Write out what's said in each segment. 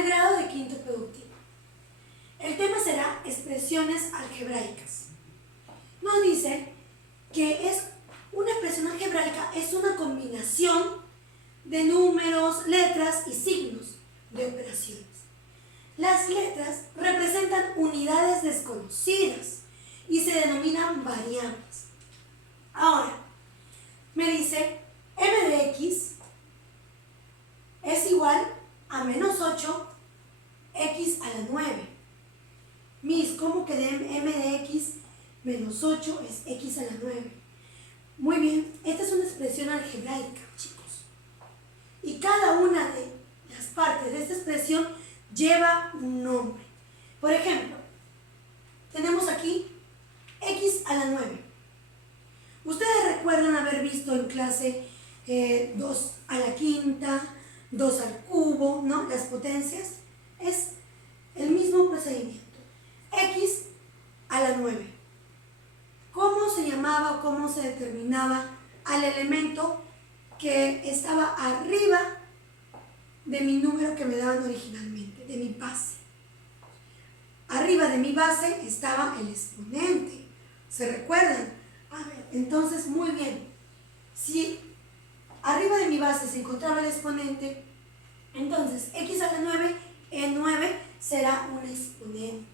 al grado de quinto productivo. El tema será expresiones algebraicas. Nos dice que una expresión algebraica es una combinación de números, letras y signos de operaciones. Las letras representan unidades desconocidas y se denominan variables. Ahora, me dice m de x es igual a menos 8 x a la 9. Mis, ¿cómo que de m de x menos 8 es x a la 9? Muy bien, esta es una expresión algebraica, chicos. Y cada una de las partes de esta expresión lleva un nombre. Por ejemplo, tenemos aquí x a la 9. Ustedes recuerdan haber visto en clase 2 a la quinta, 2 al cubo, ¿no? Las potencias. Es el mismo procedimiento. X a la 9. ¿Cómo se llamaba o cómo se determinaba al elemento que estaba arriba de mi número que me daban originalmente, de mi base? Arriba de mi base estaba el exponente. ¿Se recuerdan? A ver, entonces, muy bien. Si arriba de mi base se encontraba el exponente, entonces x a la 9, en 9 será un exponente.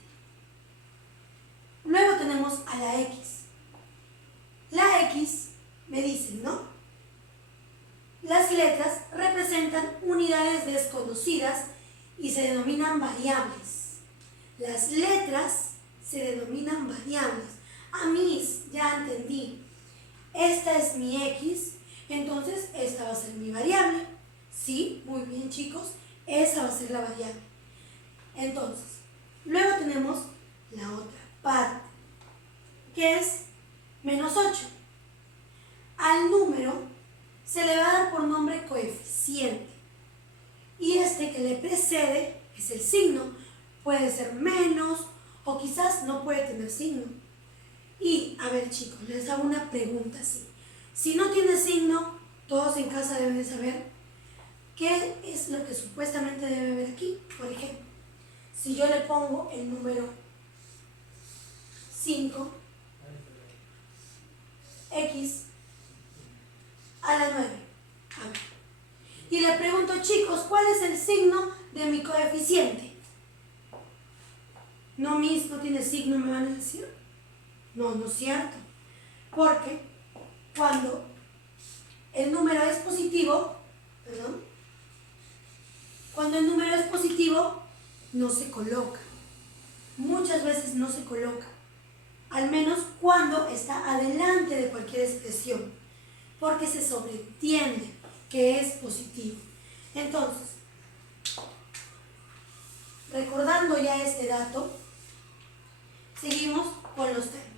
Luego tenemos a la x. La x, me dicen, ¿no? Las letras representan unidades desconocidas y se denominan variables. Las letras se denominan variables. Mis, ya entendí. Esta es mi x, entonces esta va a ser mi variable. ¿Sí? Muy bien, chicos. Esa va a ser la variable. Entonces, luego tenemos la otra parte, que es menos 8. Al número se le va a dar por nombre coeficiente. Y este que le precede es el signo. Puede ser menos o quizás no puede tener signo. Y, a ver, chicos, les hago una pregunta así. Si no tiene signo, todos en casa deben de saber qué es lo que supuestamente debe haber aquí. Por ejemplo, si yo le pongo el número 5, x a la 9. A ver. Y le pregunto, chicos, ¿cuál es el signo de mi coeficiente? No, Miss, no tiene signo, me van a decir. No, no es cierto. Porque cuando el número es positivo, cuando el número es positivo, no se coloca. Muchas veces no se coloca. Al menos cuando está adelante de cualquier expresión. Porque se sobreentiende que es positivo. Entonces, recordando ya este dato, seguimos con los términos.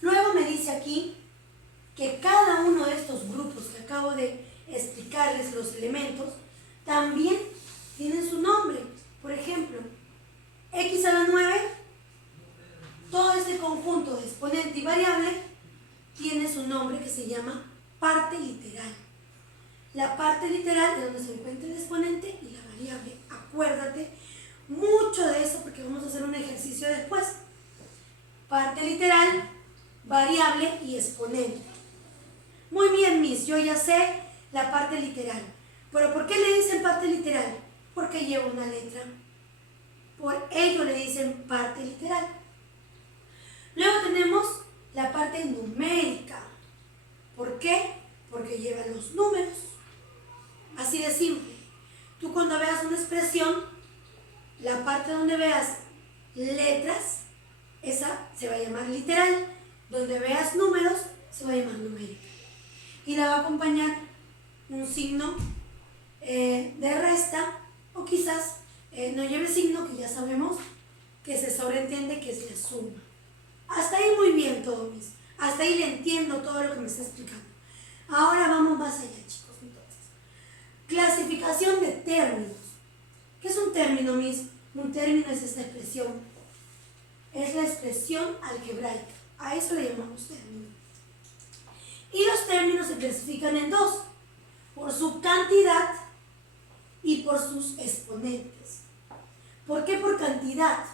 Luego me dice aquí que cada uno de estos grupos que acabo de explicarles, los elementos, también tienen su nombre. Por ejemplo, x a la 9, todo este conjunto de exponente y variable tiene su nombre que se llama parte literal. La parte literal es donde se encuentra el exponente y la variable. Acuérdate mucho de eso porque vamos a hacer un ejercicio después. Parte literal, variable y exponente. Muy bien, Miss, yo ya sé la parte literal. ¿Pero por qué le dicen parte literal? Porque lleva una letra. Por ello le dicen parte literal. Luego tenemos la parte numérica. ¿Por qué? Porque lleva los números. Así de simple. Tú cuando veas una expresión, la parte donde veas letras, esa se va a llamar literal. Donde veas números, se va a llamar numérica. Y la va a acompañar un signo de resta, o quizás no lleve signo, que ya sabemos que se sobreentiende que es la suma. Hasta ahí muy bien todo, Miss. Hasta ahí le entiendo todo lo que me está explicando. Ahora vamos más allá, chicos. Entonces, clasificación de términos. ¿Qué es un término, Miss? Un término es esta expresión. Es la expresión algebraica. A eso le llamamos término. Y los términos se clasifican en dos. Por su cantidad y por sus exponentes. ¿Por qué por cantidad?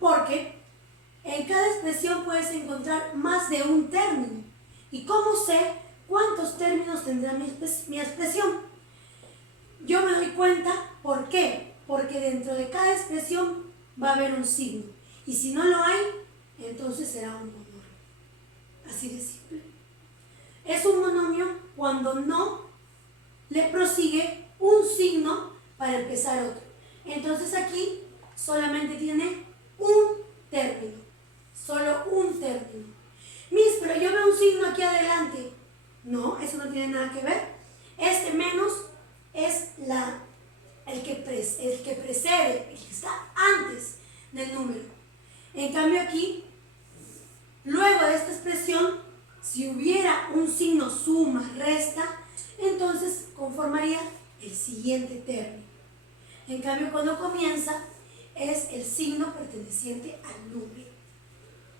Porque en cada expresión puedes encontrar más de un término. ¿Y cómo sé cuántos términos tendrá mi expresión? Yo me doy cuenta, ¿por qué? Porque dentro de cada expresión va a haber un signo. Y si no lo hay, entonces será un monomio. Así de simple. Es un monomio cuando no le prosigue un signo para empezar otro. Entonces aquí solamente tiene un término. Solo un término. Miss, pero yo veo un signo aquí adelante. No, eso no tiene nada que ver. Este menos es el que precede, el que está antes del número. En cambio aquí, luego de esta expresión, si hubiera un signo suma, resta, entonces conformaría el siguiente término. En cambio, cuando comienza, es el signo perteneciente al número.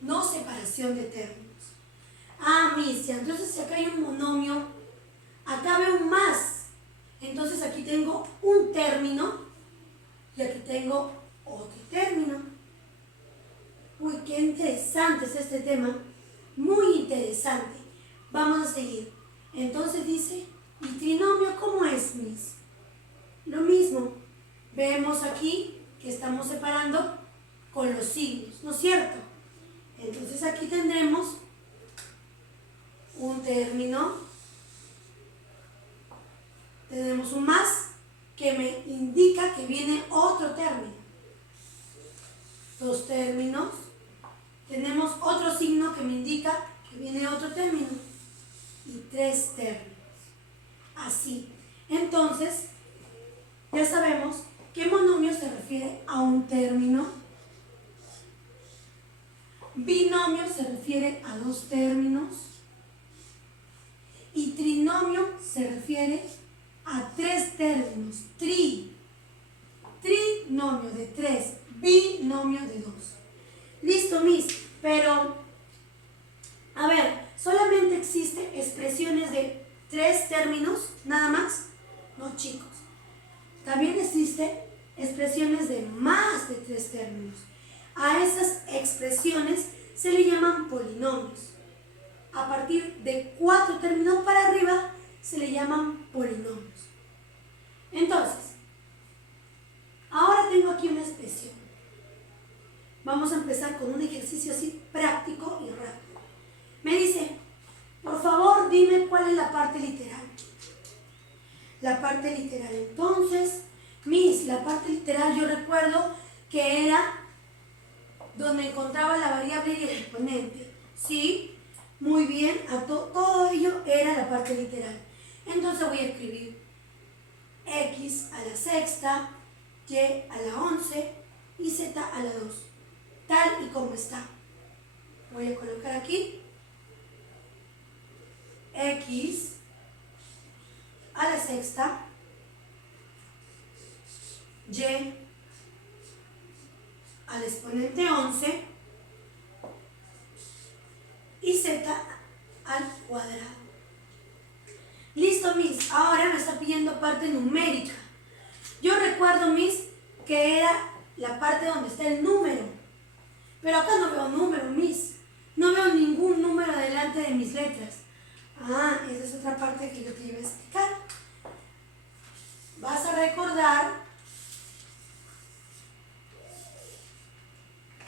No separación de términos. Ah, Miss, ya, entonces si acá hay un monomio, acá veo un más. Entonces aquí tengo un término y aquí tengo otro término. Uy, qué interesante es este tema. Muy interesante. Vamos a seguir. Entonces dice, ¿y trinomio cómo es, Miss? Lo mismo. Vemos aquí que estamos separando con los signos, ¿no es cierto? Entonces aquí tendremos un término, tenemos un más que me indica que viene otro término, dos términos, tenemos otro signo que me indica que viene otro término y tres términos, así. Entonces ya sabemos que monomio se refiere a un término, binomio se refiere a dos términos y trinomio se refiere a tres términos. Trinomio de tres, binomio de dos. Listo, Miss, pero a ver, ¿solamente existen expresiones de tres términos nada más? No, chicos. También existen expresiones de más de tres términos. A esas expresiones se le llaman polinomios. A partir de 4 términos para arriba se le llaman polinomios. Entonces, ahora tengo aquí una expresión. Vamos a empezar con un ejercicio así práctico y rápido. Me dice, por favor, dime cuál es la parte literal. La parte literal. Entonces, Miss, la parte literal yo recuerdo que era donde encontraba la variable y el exponente. ¿Sí? Muy bien, todo ello era la parte literal. Entonces voy a escribir x a la sexta, y a la 11 y z a la 2, tal y como está. Voy a colocar aquí x a la sexta, y al exponente 11 y z al cuadrado. Listo, Miss. Ahora me está pidiendo parte numérica. Yo recuerdo, Miss, que era la parte donde está el número. Pero acá no veo número, Miss. No veo ningún número delante de mis letras. Ah, esa es otra parte que yo te iba a explicar. Vas a recordar.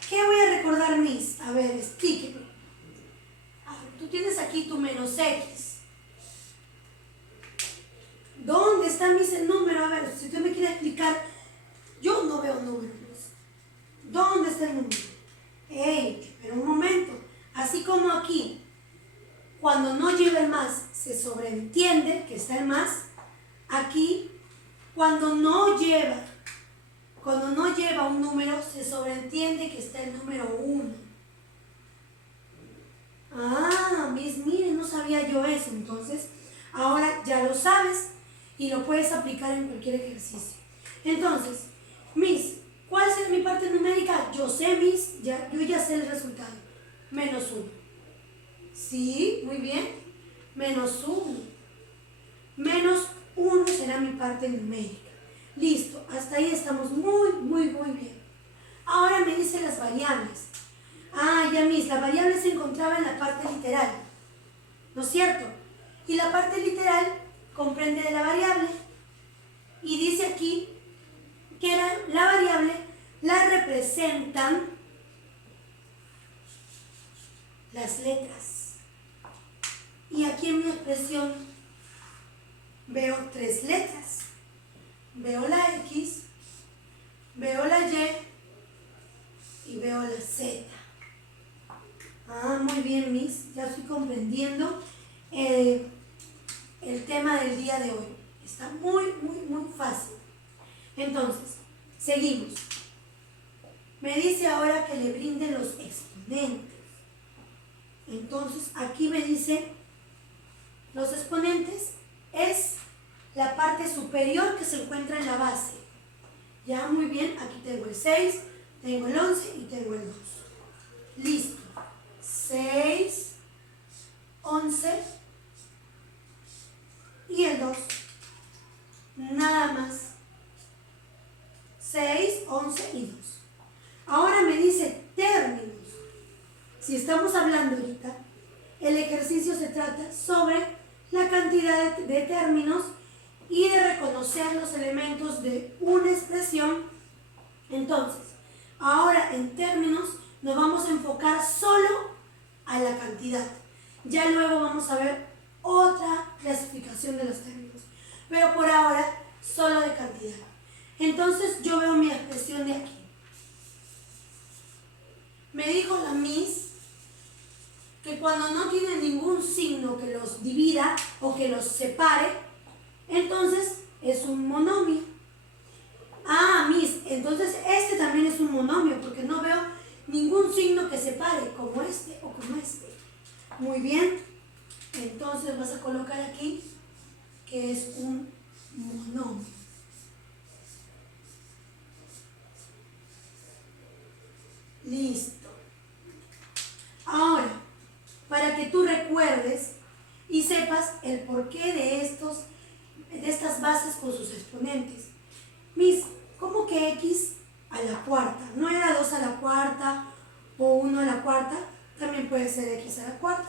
¿Qué voy a recordar, Miss? A ver, explíqueme. A ver, tú tienes aquí tu menos x. ¿Dónde está, Miss, el número? A ver, si usted me quiere explicar, yo no veo números. ¿Dónde está el número? ¡Ey! Pero un momento. Así como aquí, cuando no lleva el más, se sobreentiende que está el más. Aquí, cuando no lleva un número, se sobreentiende que está el número 1. Ah, Miss, miren, no sabía yo eso. Entonces, ahora ya lo sabes y lo puedes aplicar en cualquier ejercicio. Entonces, Miss, ¿cuál es mi parte numérica? Yo sé, Miss, yo ya sé el resultado. Menos 1. Sí, muy bien. Menos 1. Menos 1 será mi parte numérica. Listo, hasta ahí estamos muy bien. Ahora me dice las variables. Ah, ya mis, la variable se encontraba en la parte literal, ¿no es cierto? Y la parte literal comprende de la variable. Y dice aquí que la variable la representan las letras. Y aquí en mi expresión veo 3 letras. Veo la X, veo la Y y veo la Z. Ah, muy bien, Miss. Ya estoy comprendiendo el tema del día de hoy. Está muy fácil. Entonces, seguimos. Me dice ahora que le brinde los exponentes. Entonces, aquí me dice, los exponentes es la parte superior que se encuentra en la base. Ya, muy bien, aquí tengo el 6, tengo el 11 y tengo el 2. Listo. 6, 11 y el 2. Nada más. 6, 11 y 2. Ahora me dice términos. Si estamos hablando ahorita, el ejercicio se trata sobre la cantidad de términos y de reconocer los elementos de una expresión. Entonces, ahora en términos nos vamos a enfocar solo a la cantidad. Ya luego vamos a ver otra clasificación de los términos, pero por ahora solo de cantidad. Entonces yo veo mi expresión de aquí. Me dijo la Miss que cuando no tiene ningún signo que los divida o que los separe, entonces es un monomio. Ah, Miss, entonces este también es un monomio porque no veo ningún signo que separe, como este o como este. Muy bien, entonces vas a colocar aquí que es un monomio. Listo. Ahora, para que tú recuerdes y sepas el porqué de estas bases con sus exponentes. Miss, ¿cómo que X a la cuarta? ¿No era 2 a la cuarta o 1 a la cuarta? También puede ser X a la cuarta.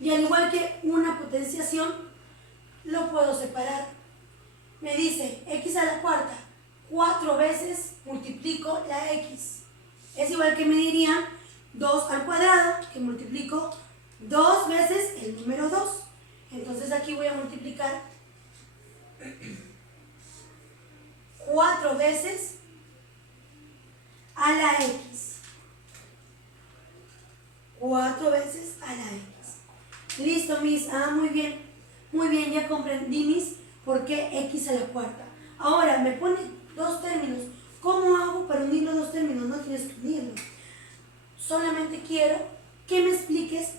Y al igual que una potenciación, lo puedo separar. Me dice X a la cuarta, 4 veces multiplico la X. Es igual que me dirían 2 al cuadrado, que multiplico 2 veces el número 2. Entonces aquí voy a multiplicar 4 veces a la X. 4 veces a la X. Listo, Miss. Ah, muy bien. Muy bien, ya comprendí, Miss, por qué X a la cuarta. Ahora, me pone 2 términos. ¿Cómo hago para unir los 2 términos? No tienes que unirlos. Solamente quiero que me expliques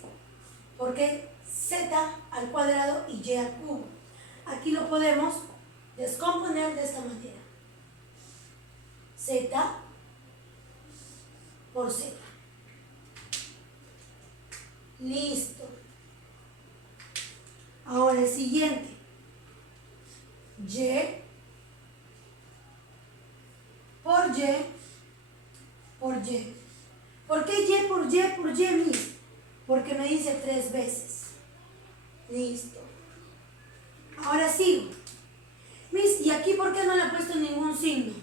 por qué Z al cuadrado y Y al cubo. Aquí lo podemos descomponer de esta manera. Z por Z. Listo. Ahora el siguiente. Y por Y por Y. ¿Por qué Y por Y por Y, Miss? Porque me dice 3 veces. Listo. Ahora sigo. Miss, ¿y aquí por qué no le he puesto ningún signo?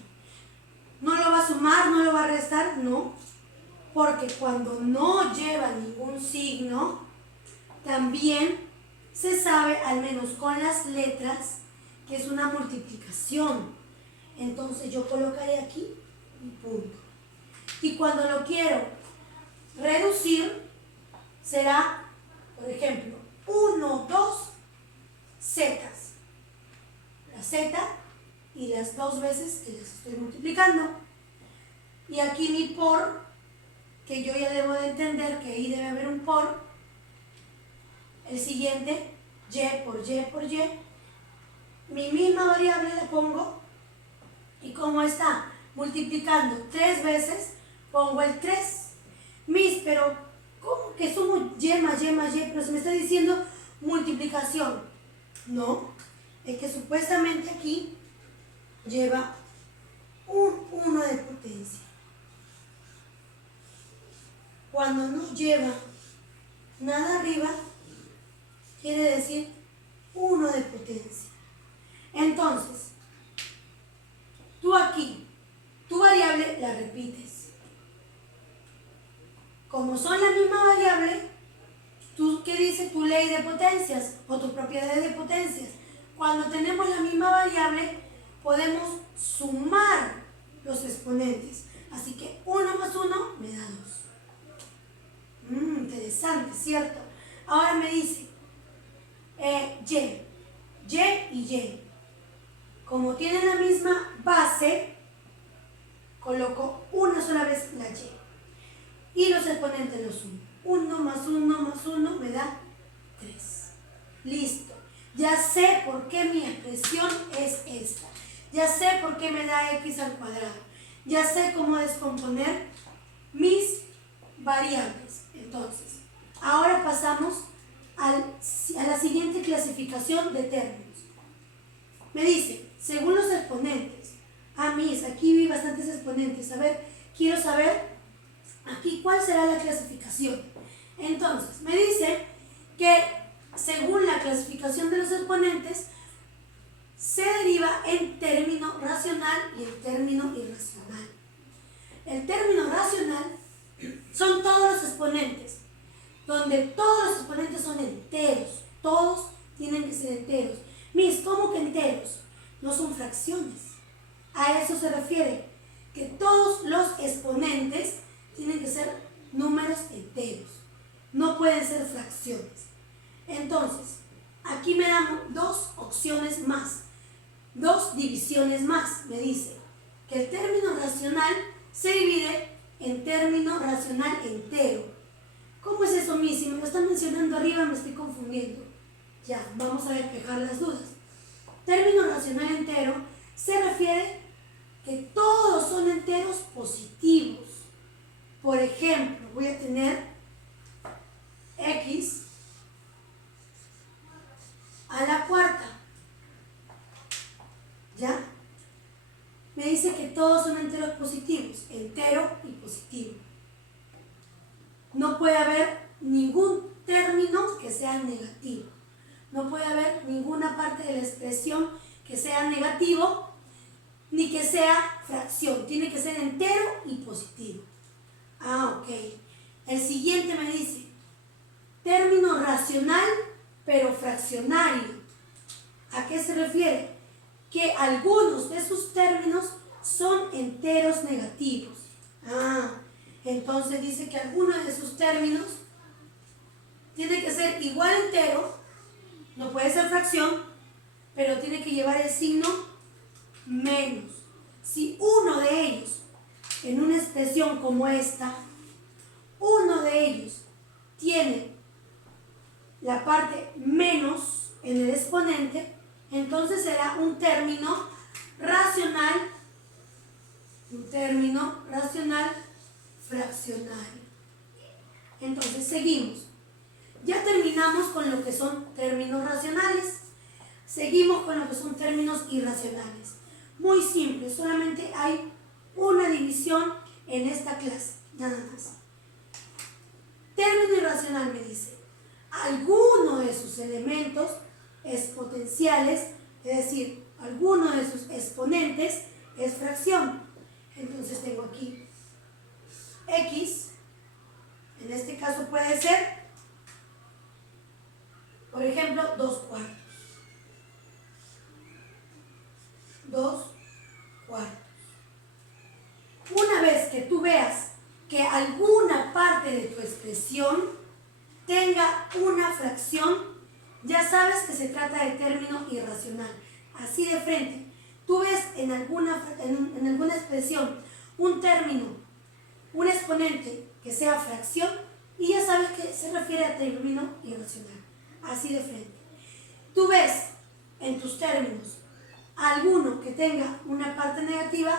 ¿No lo va a sumar? ¿No lo va a restar? No. Porque cuando no lleva ningún signo, también se sabe, al menos con las letras, que es una multiplicación. Entonces yo colocaré aquí un punto. Y cuando lo quiero reducir, será, por ejemplo, 1, 2, zetas. La z y las 2 veces que las estoy multiplicando. Y aquí mi por, que yo ya debo de entender que ahí debe haber un por. El siguiente, Y por Y por Y. Mi misma variable la pongo. Y como está multiplicando 3 veces, pongo el 3. Miss, pero ¿cómo que sumo Y más Y más Y? Pero se me está diciendo multiplicación. No, es que supuestamente aquí lleva un 1 de potencia. Cuando no lleva nada arriba, quiere decir 1 de potencia. Entonces, tú aquí, tu variable la repites. Como son la misma variable, ¿qué dice tu ley de potencias o tus propiedades de potencias? Cuando tenemos la misma variable, podemos sumar los exponentes. Así que 1 más 1 me da 2. Interesante, ¿cierto? Ahora me dice Y y Y. Como tienen la misma base, coloco una sola vez la Y. Y los exponentes los sumo. 1 más 1 más 1 me da 3. Listo. Ya sé por qué mi expresión es esta. Ya sé por qué me da x al cuadrado. Ya sé cómo descomponer mis variables. Entonces, ahora pasamos a la siguiente clasificación de términos. Me dice, según los exponentes. Aquí vi bastantes exponentes. A ver, quiero saber aquí cuál será la clasificación. Entonces, me dice que según la clasificación de los exponentes, se deriva en término racional y en término irracional. El término racional son todos los exponentes, donde todos los exponentes son enteros. Todos tienen que ser enteros. ¿Cómo que enteros? No son fracciones. A eso se refiere, que todos los exponentes tienen que ser números enteros. No pueden ser fracciones. Entonces, aquí me dan 2 opciones más, 2 divisiones más. Me dice que el término racional se divide en término racional entero. ¿Cómo es eso, Miss? Si me lo están mencionando arriba me estoy confundiendo. Ya, vamos a despejar las dudas. Término racional entero se refiere que todos son enteros positivos. Por ejemplo, voy a tener x a la cuarta. ¿Ya? Me dice que todos son enteros positivos, entero y positivo. No puede haber ningún término que sea negativo. No puede haber ninguna parte de la expresión que sea negativo ni que sea fracción. Tiene que ser entero y positivo. Ok. El siguiente me dice término racional pero fraccionario. ¿A qué se refiere? Que algunos de sus términos son enteros negativos. Entonces dice que algunos de sus términos tiene que ser igual entero, no puede ser fracción, pero tiene que llevar el signo menos. Si uno de ellos, en una expresión como esta, uno de ellos tiene la parte menos en el exponente, entonces será un término racional fraccionario. Entonces seguimos. Ya terminamos con lo que son términos racionales. Seguimos con lo que son términos irracionales. Muy simple, solamente hay una división en esta clase, nada más. Término irracional me dice, alguno de sus elementos exponenciales, es decir, alguno de sus exponentes es fracción. Entonces tengo aquí x, en este caso puede ser, por ejemplo, 2 cuartos. 2 cuartos. Una vez que tú veas que alguna parte de tu expresión tenga una fracción, ya sabes que se trata de término irracional. Así de frente. Tú ves en alguna expresión un término, un exponente que sea fracción y ya sabes que se refiere a término irracional. Así de frente. Tú ves en tus términos alguno que tenga una parte negativa,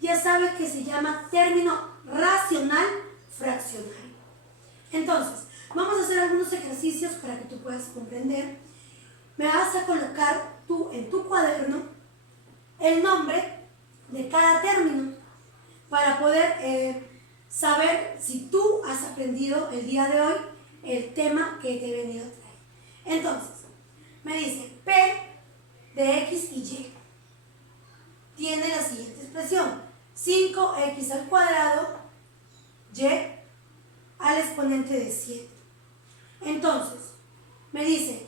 ya sabes que se llama término racional fraccionario. Entonces, vamos a hacer algunos ejercicios para que tú puedas comprender. Me vas a colocar tú en tu cuaderno el nombre de cada término para poder saber si tú has aprendido el día de hoy el tema que te he venido a traer. Entonces, me dice P de X y Y tiene la siguiente expresión: 5X al cuadrado Y al exponente de 7. Entonces, me dice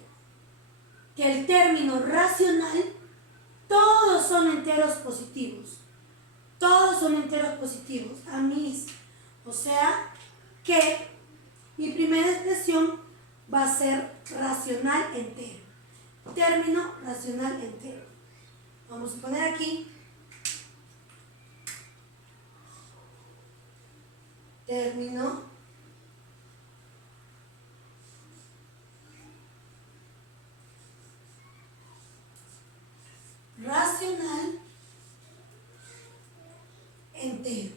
que el término racional, todos son enteros positivos. Todos son enteros positivos, amis. O sea que mi primera expresión va a ser racional entero. Término racional entero. Vamos a poner aquí término racional entero.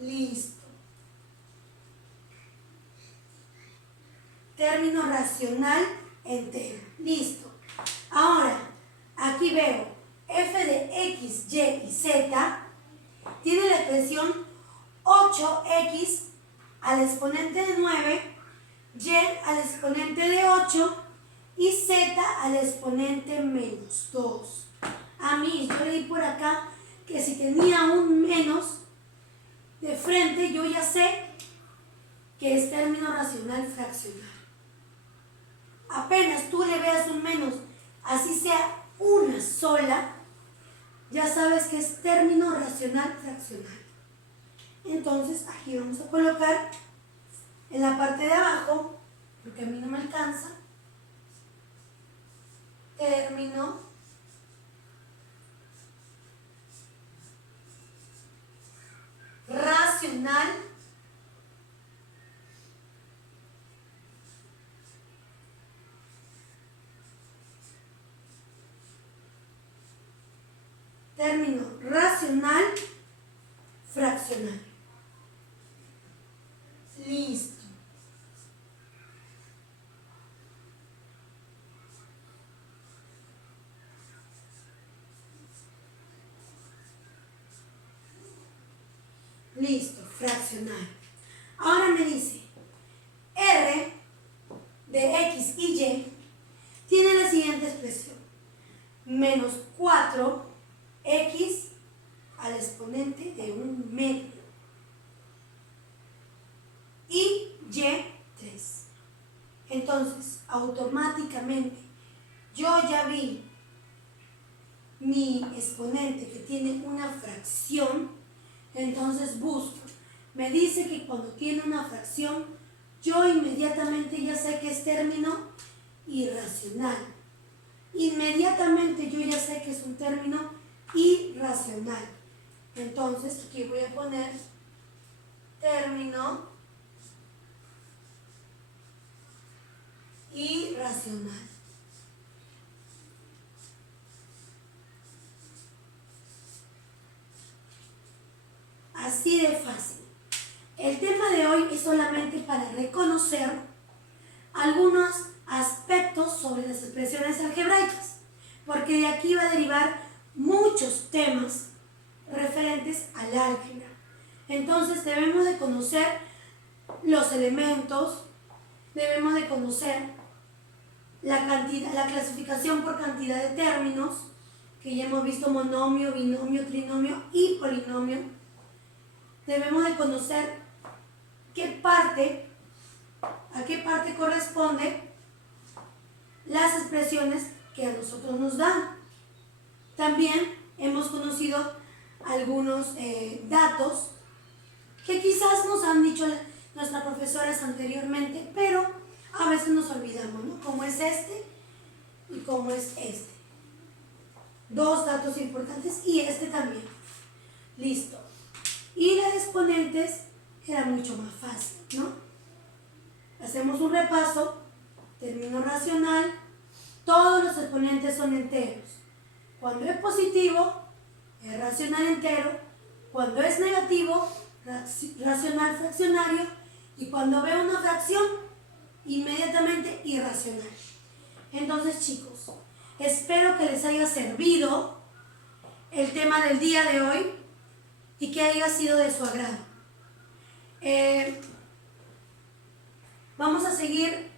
Listo. Término racional entero. Listo. Ahora, aquí veo f de x, y y z tiene la expresión 8x al exponente de 9, y al exponente de 8 y z al exponente menos 2. A mí, yo leí por acá que si tenía un menos de frente, yo ya sé que es término racional fraccional. Apenas tú le veas un menos, así sea una sola, ya sabes que es término racional fraccional. Entonces aquí vamos a colocar en la parte de abajo, porque a mí no me alcanza, término racional fraccional. Listo. Listo, fraccional. Ahora me dice, R de X y Y tiene la siguiente expresión: menos 4X al exponente de 1/2 y Y 3. Entonces, automáticamente, yo ya vi mi exponente que tiene una fracción, entonces busco. Me dice que cuando tiene una fracción, yo inmediatamente ya sé que es término irracional. Inmediatamente yo ya sé que es un término irracional. Entonces, aquí voy a poner término irracional. Así de fácil. El tema de hoy es solamente para reconocer algunos aspectos sobre las expresiones algebraicas, porque de aquí va a derivar muchos temas referentes al álgebra. Entonces debemos de conocer los elementos, debemos de conocer la clasificación por cantidad de términos, que ya hemos visto: monomio, binomio, trinomio y polinomio. Debemos de conocer a qué parte corresponde las expresiones que a nosotros nos dan. También hemos conocido algunos datos que quizás nos han dicho nuestras profesoras anteriormente, pero a veces nos olvidamos, ¿no? Cómo es este y cómo es este. Dos datos importantes, y este también. Listo. Y las exponentes era mucho más fácil, ¿no? Hacemos un repaso. Término racional, todos los exponentes son enteros. Cuando es positivo, es racional entero. Cuando es negativo, racional fraccionario. Y cuando veo una fracción, inmediatamente irracional. Entonces, chicos, espero que les haya servido el tema del día de hoy y que haya sido de su agrado. Vamos a seguir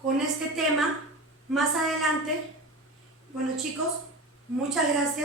con este tema más adelante. Bueno, chicos, muchas gracias.